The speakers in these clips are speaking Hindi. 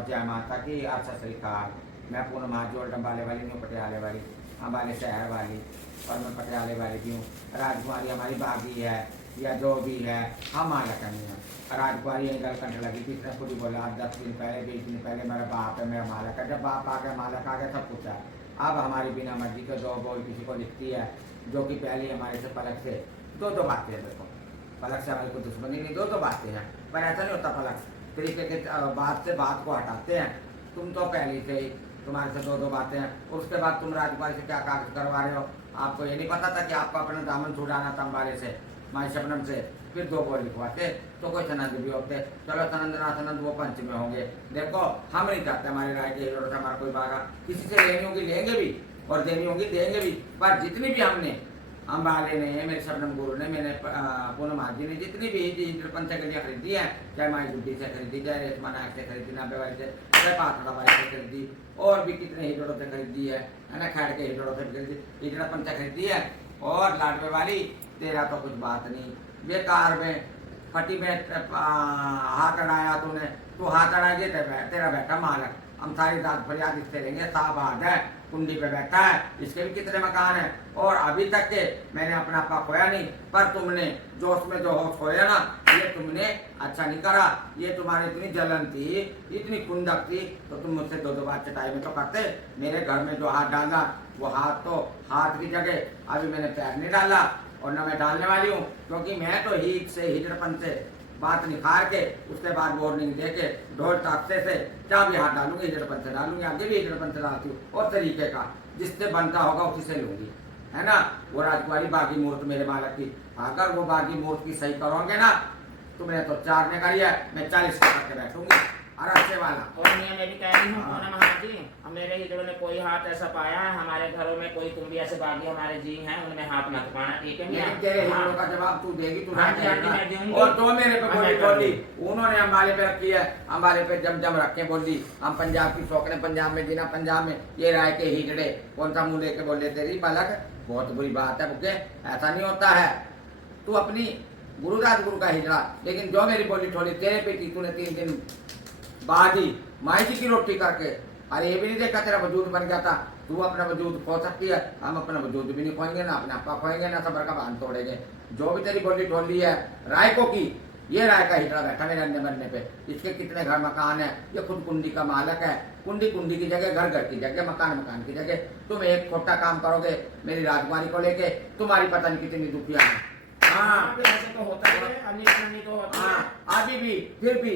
और जय माता की। सत श्री अकाल। मैं पूनम जोड़ अम्बाले वाली नहीं हूँ, पटियाले वाली, अम्बाले शहर वाली, और मैं पटियाले वाली भी हूँ। राजकुमारी हमारी बागी है या जो भी है, हम मालक नहीं है। राजकुमारी यही गलकंठ लगी थी, इसने खुद ही बोला 10 दिन पहले 20 दिन पहले मेरा बाप है, मेरा मालक है। जब बाप आ गया, मालक आ गया, सब कुछ है। अब हमारी बिना मर्जी के दो बोल किसी को दिखती है, जो कि पहले हमारे से पलक से दो बातें हैं। देखो, पलक से हमारी कोई दुश्मनी नहीं, दो बातें हैं, पर ऐसा नहीं होता। पलक तरीके के बात से बात को हटाते हैं। तुम तो पहले से ही तुम्हारे से दो बातें हैं, उसके बाद तुम राजकुमारी से क्या कागज करवा रहे हो? आपको ये नहीं पता था कि आपको अपना दामन छुड़ाना था अम्बाले से, माई शबनम से, फिर 2 बोल लिखवाते तो कोई सनंद भी होते। चलो सनंद ना सनंद वो पंच में होंगे। देखो, हम नहीं चाहते हमारी राय के हीरो से हमारा कोई भागा। किसी से लेनी होगी लेंगे भी, और देनी होगी देंगे भी। पर जितनी भी हमने, अम्बाले ने, मेरे शबनम गुरु ने, मैंने पूनम जी ने जितनी भी पंच गलियाँ खरीदी है, चाहे माई गुड्डी से खरीदी, चाहे रेशमा नायक से खरीदी, नाबे वाली से, चाहे पाथड़ा वाली से खरीदी, और भी कितने हीटरों से खरीदी है ना, खैर के हीटरों से खरीदी, हीटरा पंचा खरीदी है। और लाडवे वाली तेरा तो कुछ बात नहीं, बेकार में फटी में हाथ अड़ाया तूने, तू हाथ अड़ाएगी तेरा बैठा मालक। हम सारी रात फरियाद इससे लेंगे, साहब है, कुंडी पे बैठा है, इसके भी कितने मकान हैं, और अभी तक के मैंने अपना आपा खोया नहीं। पर तुमने जोश में जो होश खोया ना, ये तुमने अच्छा नहीं करा। ये तुम्हारी इतनी जलन थी, इतनी कुंदक थी, तो तुम मुझसे दो बार चटाई में तो करते। मेरे घर में जो हाथ डाला, वो हाथ तो हाथ की जगह अभी मैंने पैर नहीं डाला, और न मैं डालने वाली हूँ। क्योंकि मैं तो हीट से, हीटरपन से बात निखार के, उसके बाद वार्निंग दे के, ढोल ताकते से क्या भी हाथ डालूंगी, हीटरपन से डालूंगी, आगे भी हीटरपन से डालती हूँ, और तरीके का जिससे बनता होगा उसी से लूंगी, है ना। वो राजकुमारी बागी मूर्त मेरे मालक की, अगर वो बागी मूर्त की सही करोगे ना, तुमने तो 4 ने करी है, मैं 40 करके बैठूंगी आराम वाला। और मैं भी कह रही हूँ पूनम जी, मेरे हीरो ने कोई हाथ ऐसा पाया है हमारे घरों में, कोई तुम भी ऐसे बागी हमारे जी हैं, उनमें हाथ मत पाना, ठीक है? लेकिन तेरे हीरो का जवाब तू देगी, तू हाँ जी, मैं दूंगी। और तो मेरे पे बोली, उन्होंने अम्बाले पे रखी है, अम्बाले पे जम रखे बोली, हम पंजाब की शौक ने, पंजाब में जीना, पंजाब में ये राय के हीटड़े, कौन सा मुंह लेके बोले तेरी बालक, बहुत बुरी बात है बुके, ऐसा नहीं होता है। तू अपनी गुरुदास गुरु का हिजड़ा, लेकिन जो मेरी बोली ठोली तेरे पे की, तूने 3 दिन बाद ही माई जी की रोटी करके, अरे ये भी नहीं देखा तेरा वजूद बन गया था। तू अपना वजूद खो सकती है, हम अपना वजूद भी नहीं खोएंगे, ना अपने आपा खोएंगे, ना सबर का बांध तोड़ेंगे। जो भी तेरी बोली ठोली है राय को की, ये राय का हिजड़ा बैठा मेरे अंडे मरने पे, इसके कितने घर मकान है, ये खुद कुंडी का मालक है, कुंडी की जगह, घर की जगह, मकान की जगह। तुम एक छोटा काम करोगे मेरी राजकुमारी को लेके, तुम्हारी पता नहीं कितनी दुखिया है। हाँ, ऐसे तो होता है, अभी भी फिर भी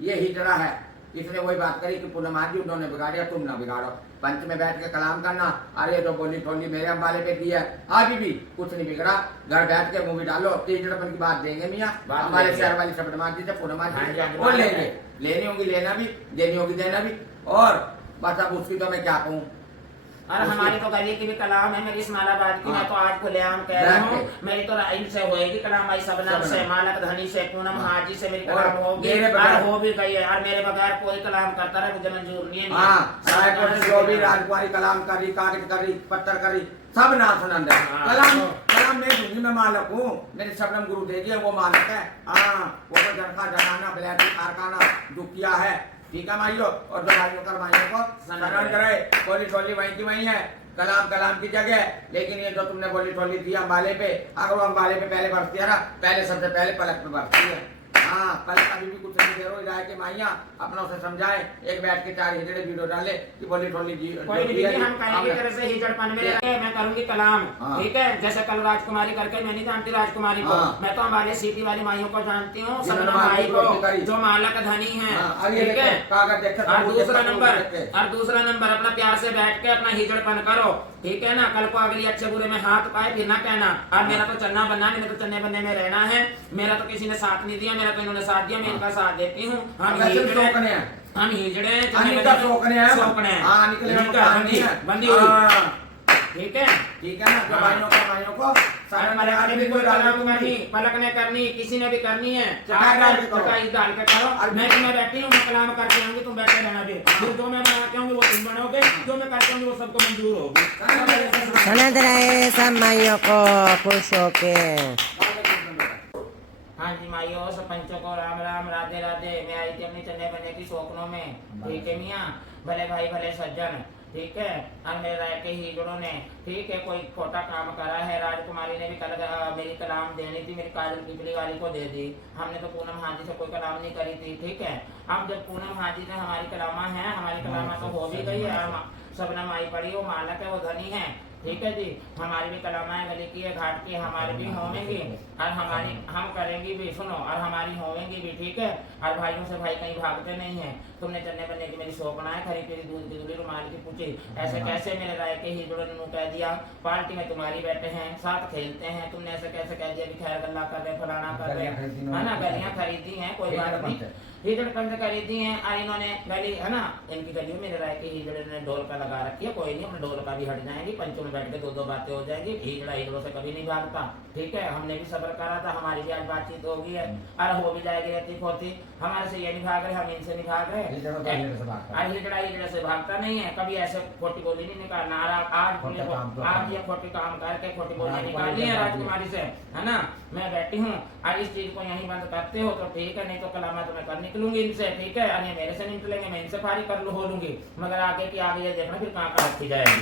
ये हिजड़ा है। इसने वही बात करी कि पूनम जी उन्होंने बिगाड़िया, तुम ना बिगाड़ो। पंच में बैठ के कलाम करना, अरे जो बोली ठोली मेरे अम्बाले पे की है, अभी भी कुछ नहीं बिगड़ा। घर बैठ के मूवी डालो, तीजड़पन की बात देंगे मियाँ, हमारे शहर वाली शबनम जी से, पूनम जी वो लेंगे, लेनी होगी लेना भी, देनी होगी देना भी। और बस अब उसकी तो मैं क्या कहूँ। और हमारी तो गली की भी कलाम है, मेरी इस्माइलाबाद की, मैं तो आज खुलेआम कह रही हूँ, मेरी तो इनसे होएगी कलाम, आई शबनम से, मालक धनी से, पूनम हाजी से मेरी कलाम होगी, और हो भी गई है। और मेरे बगैर कोई कलाम करता रहे, मुझे मंजूर नहीं है। जो भी राजकुमारी कलाम करी, कागज करी, पत्थर करी, सब ना सुनंद है। कलाम नहीं दूंगी, मैं मालक हूँ, मेरे शबनम गुरु देगी, वो मालक है। वो तो जनखा जनाना ब्लैक कारखाना दुखिया है, ठीक है माइयो। और जो भाइयों कर माइयों को शरण करे, बोली ठोली वहीं की वहीं है, कलाम की जगह। लेकिन ये जो तुमने बोली ठोली दी अम्बाले पे, अगर वो अम्बाले पे पहले बरसती है ना, पहले सबसे पहले पलक पे बरसती है। हाँ, पलक अभी भी कुछ नहीं दे रही राय के माइया, अपना उसे समझाए, एक बैठ के 4 हिजड़े वीडियो डाले कि बोली ठोली जी हम कहीं तरह से हिजड़पन में रहते हैं, मैं करूंगी कलाम, ठीक है? जैसे कल राजकुमारी करके, मैं नहीं जानती राजकुमारी को, मैं तो हमारे सिटी वाली माइयों को जानती हूँ, माई को, जो मालक धनी है, ठीक है? और दूसरा नंबर अपना प्यार से बैठ के अपना हिजड़पन करो, ठीक है ना? कल को अगली अच्छे बुरे में हाथ पाए फिर ना कहना, और मेरा तो चलना बनना, मैंने तो चलने बनने में रहना है, मेरा तो किसी ने साथ नहीं दिया, मेरा तो इन्होंने साथ दिया, मैं इनका साथ देती हूँ। हम हिजड़े बंदी हुई, ठीक है? ठीक है ना। भाइयों को मैंने भी कोई कलाम करनी, पलक ने करनी, किसी ने भी करनी है, डाल के करो। और मैं बैठी हूँ, मैं कलाम करके आऊंगी, तुम बैठे रहना भी, फिर जो मैं बनाते होंगे वो तुम बनोगे, जो मैं करते होंगे वो सबको मंजूर होगी। सुनते रहे सब माइयों को खुश होके। हाँ हाँ जी माइयों, सब पंचों को राम राम, राधे राधे। मैं आई थी अपनी चन्ने बने की शौकनों में, ठीक है मियाँ, भले भाई भले सज्जन, ठीक है। और मेरे राय के हीरों ने, ठीक है, कोई खोटा काम करा है। राजकुमारी ने भी कल मेरी कलाम देनी थी, मेरी काजल पिपली वाली को दे दी। हमने तो पूनम हाजी से कोई कलाम नहीं करी थी, ठीक है। अब जब पूनम हाजी से हमारी कलामा है, हमारी कलामा तो हो भी गई है, सबनम आई पड़ी, वो मालक है, वो धनी है, ठीक है जी। हमारी भी कलामाएं गली की है, घाट की, हमारी भी होवेंगी और हमारी हम करेंगी भी, सुनो, और हमारी होवेंगी भी, ठीक है। और भाइयों से भाई कहीं भागते नहीं है। तुमने चन्ने बनने की मेरी शौकना है, खरी तेरी दूध की दूरी रुमाल की पूछी, ऐसे कैसे मेरे राय के हीरों ने मुँह कह दिया, पार्टी में तुम्हारी बैठे हैं, साथ खेलते हैं, तुमने ऐसे कैसे कह दिया कि खैर गल्ला कर रहे, फलाना कर रहे, है ना। गलियां खरीदी हैं, कोई बात नहीं, हीजड़ पंच खरीदी हैं, और इन्होंने गली, है ना, इनकी गली में मेरे राय के हीजड़े ने ढोल का लगा रखी है। कोई नहीं, अपने ढोल का भी हट जाएंगी, पंचों में बैठ के दो दो बातें हो जाएगी। हीजड़ा हीजड़ों से कभी नहीं भागता, ठीक है। हमने भी सब्र करा था, हमारी भी आज बातचीत होगी है, और हो भी जाएगी रहती होती। हमारे से ये नहीं भाग रहे, हम इनसे नहीं भाग रहे, और हीजड़ा हीजड़े से भागता नहीं है। कभी ऐसे खोटी बोली नहीं निकालना। आज ये खोटी काम करके खोटी बोली निकालनी है राजकुमारी से, है ना। मैं बैठी हूँ, और इस चीज को यहीं बंद करते हो तो ठीक है, नहीं तो कलामा तो मैं कर निकलूंगी इनसे, ठीक है। और ये मेरे से निकलेंगे, मैं इनसे फारी कर हो लूंगी, मगर आगे की आगे ये देखना फिर कहाँ कहाँ रखी जाएगी।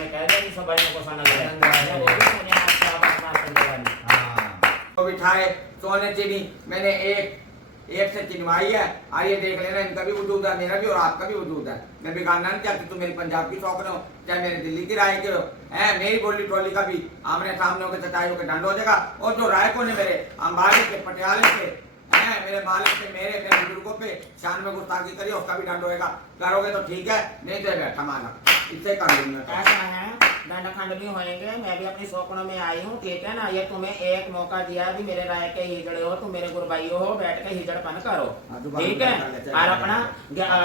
मैं कह दिया कि सब भाइयों को समझ तो बिठाए सोने चीनी मैंने एक से चिनवाई है। आइए देख लेना, इनका भी वजूद है, मेरा भी और आपका भी वजूद है। मैं बिगाड़ना नहीं चाहती, तुम मेरी पंजाब की शौक हो, चाहे मेरे दिल्ली की राय के हो, मेरी बोली टोली का भी आमने सामने होकर चटाई होकर डंड हो जाएगा। और जो राय को ने मेरे अंबारी के पटियाले से, मेरे मालिक से, मेरे बुजुर्गों पे शान में गुस्ताखी करी, उसका भी दंड होएगा। करोगे तो ठीक है, नहीं तो बैठा माना, इससे कर लूंगा। ऐसा है, दंड खंड भी होंगे। मैं भी अपनी शौकनों में आई हूँ, ठीक है ना। ये तुम्हें एक मौका दिया भी मेरे राय के हिजड़े हो, तुम मेरे गुरबाइयों हो, बैठ के हिजड़पन करो, ठीक है। और अपना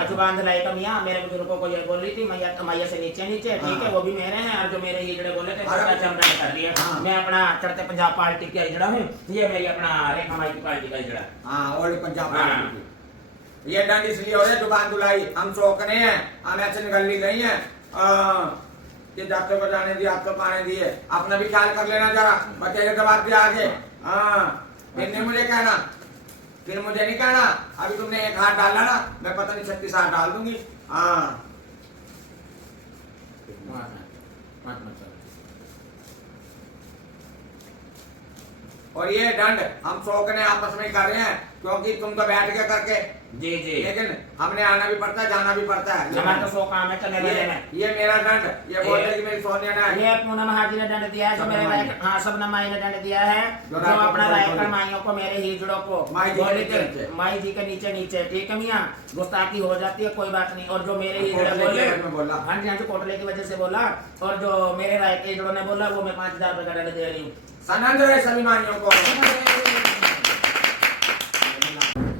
जुबान दिलाई का मियाँ, मेरे बुजुर्गों को ये बोल रही थी मैया से नीचे नीचे, ठीक है, वो भी मेरे हैं। और जो मेरे हिजड़े बोले थे चमड़ा कर लिया। मैं अपना चढ़ते पंजाब पार्टी का हिजड़ा हूँ, ये मेरी अपना रेखा माई की पार्टी का हिजड़ा। पंजाब ये दंड इसलिए हो रहा है, जुबान दुलाई, हम शौकने हैं, हम ऐसे निकलनी नहीं है कि जाते को जाने दिए, आपको पाने दिए। अपना भी ख्याल कर लेना जरा, बच्चे के जवाब दिया आगे। फिर नहीं मुझे कहना, फिर मुझे नहीं कहना, अभी तुमने एक हाथ डाला ना, मैं पता नहीं 36 हाथ डाल दूंगी। और ये दंड हम शौकने आपस में कर रहे हैं, क्योंकि तुम तो बैठ के करके जी जी, लेकिन हमने आना भी पड़ता है, जाना भी पड़ता है। तो सो काम है, चले ये मेरा दंड, ये बोलते कि मेरी सोनिया ने, ये पूनम हाजी ने दंड दिया है, जो मेरे राय, हाँ, सबनम माई ने दंड दिया है, जो अपना रायकर माइयों को, मेरे हिजड़ों को माई जी के नीचे नीचे, ठीक है मियाँ। गुस्ताखी हो जाती है, कोई बात नहीं। और जो मेरे हिजड़े बोले, हाँ जी हाँ जी, कोटले की वजह से बोला, और जो मेरे राय के हिजड़ों ने बोला, वो मैं 5000 रुपए का दंड दे रही हूँ। सनंद है सभी माइयों को।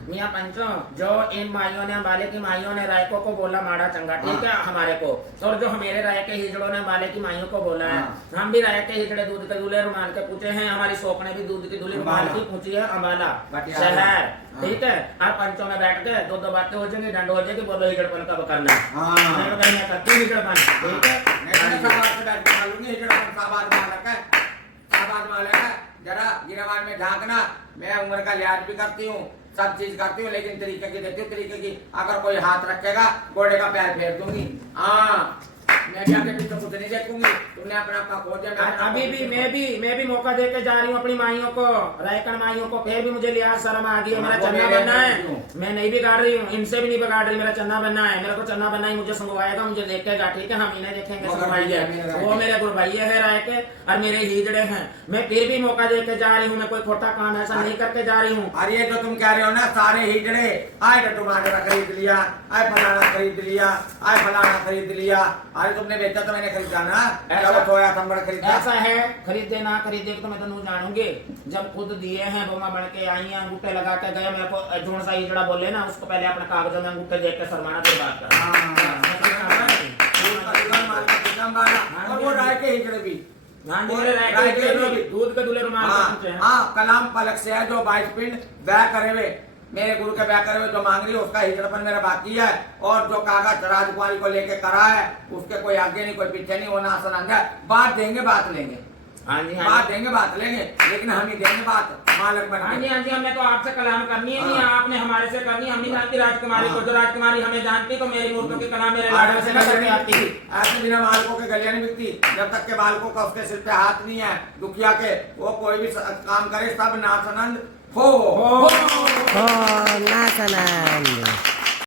मियाँ पंचो, जो इन माइयों ने, अंबाले की माइयों ने रायकों को बोला माड़ा चंगा, ठीक है, हमारे को, और जो मेरे राय के हिजड़ों ने अंबाले की माइयों को बोला है, हम भी राय के हिजड़े दूध के दूल्हे रुमाल के पूछे हैं, हमारी शौकने भी दूध की दूल्हे रुमाल की पूछी है, अंबाला शहर, ठीक है। और पंचों में बैठ के दो दो बातें हो जाएंगी, दंड हो जाएगी, बोलो हिजड़पन कब करना है, मैं करती हूँ हिजड़पन, ठीक है। जरा गिरवान में झांकना, मैं उम्र का लिहाज भी करती हूँ, सब चीज करती हूँ, लेकिन तरीके की देती हूँ, तरीके की। अगर कोई हाथ रखेगा, घोड़े का पैर फेर दूंगी। मैं भी आगे पीछे कुछ नहीं देखूंगी, तुमने अपना खोज दिया। अभी भी मैं भी मौका देके जा रही हूँ अपनी माइयों को, रायकन माइयों को, फिर भी मुझे लिहाज शर्म आ गई है। मेरा चन्ना बनना है, मैं नहीं बिगाड़ रही हूँ, इनसे भी नहीं बिगाड़ रही, मेरा चन्ना बनना है। मेरे को चन्ना बनना ही, मुझे संगवाएगा, मुझे देखेगा, ठीक है, हम इन्हें देखेंगे, संगवाएंगे। वो मेरे गुरबाइये है राय के, और मेरे हिजड़े हैं। मैं फिर भी मौका देके जा रही हूँ, मैं कोई खोटा काम ऐसा नहीं करके जा रही हूँ। अरे तो तुम कह रहे हो ना, सारे हिजड़े आए तो टमाटर खरीद लिया, आए फलाना खरीद लिया, आए फलाना खरीद लिया। अरे तुमने बेचा तो मैंने खरीदा ना, ऐसा है, खरीदे ना खरीदे तो मैं तो नहीं जानूंगी। जब खुद दिए हैं, बोमा बन के आई हैं, अंगूठे लगा के गए, मेरे को जोन सा हिजड़ा बोले ना, उसको पहले अपने कागजों में अंगूठे देख के शर्माना, फिर बात कर। और वो राय के हिजड़े भी, दूध के दूल्हे रुमाल, कलाम पलक से है, जो 22 पिंड वह करे हुए, मेरे गुरु के ब्याह करे हुए जो मांग रही है, उसका हिजड़पन मेरा बाकी है। और जो कागज राजकुमारी को लेके करा है, उसके कोई आगे नहीं कोई पीछे नहीं, होना आसन है, बात देंगे बात लेंगे, हाँ जी, हाँ बात जी। देंगे, बात लेंगे, लेकिन हम ही देंगे बात मालक बन हाँ के। जी, हाँ जी, हमने तो आपसे कलाम करनी है, नहीं आपने हमारे से करनी, हम नहीं जानती राजकुमारी को। जो राजकुमारी हमें जानती तो मेरी मूर्तों की कलाम मेरे लाडो से ऐसे करके आती। ऐसे बिना बालकों के गलियां नहीं बिकती, जब तक के बालकों का उसके सिर पे हाथ नहीं है दुखिया के, वो कोई भी काम करे सब नासनंद हो। नासनंद।